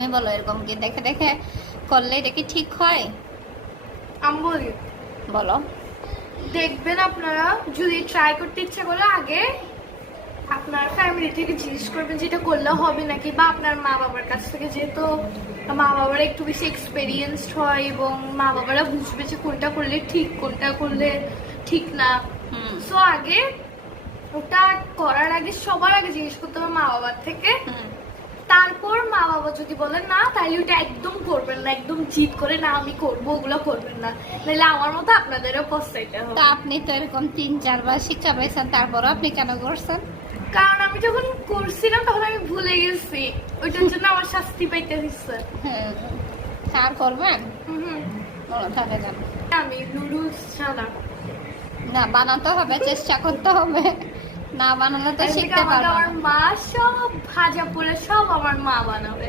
তুমি বলো এরকম কি দেখে দেখে করলে এটা কি ঠিক হয়? আমি বলি, বলো। দেখবেন আপনারা যদি ট্রাই করতে ইচ্ছা করে আগে আপনার ফ্যামিলি থেকে জিজ্ঞেস করবেন যেটা করলে হবে নাকি, বা আপনার মা বাবার কাছ থেকে, যেহেতু মা বাবারা একটু বেশি এক্সপেরিয়েন্সড হয় এবং মা বাবারা বুঝবে যে কোনটা করলে ঠিক কোনটা করলে ঠিক না। সো আগে ওটা করার আগে সবার আগে জিজ্ঞেস করতে হবে মা বাবার থেকে। তারপর মা বাবা যদি বলেন না, তাহলে ওটা একদম করবেন না, একদম জিদ করে না আমি করবো ওগুলো করবেন না, নাহলে আমার মতো আপনাদেরও পস্তাইতে হবে। তা আপনি তো এরকম 3-4 বার শিক্ষা পাইছেন, তারপরও আপনি কেন করছেন? কারণ আমি যখন করছিলাম তখন আমি ভুলে গেছি, ওইটার জন্য আমার শাস্তি পাইতে হচ্ছে। হ্যাঁ, আর করবেন? মনে থাকে যান। আমি নুডলস ছাড়া না, বানাতে হবে, চেষ্টা করতে হবে, না বানালে তো এমনিতে শিখতে আমাকে পারবো আমার না। মা সব ভাজা পোড়া সব আমার মা বানাবে।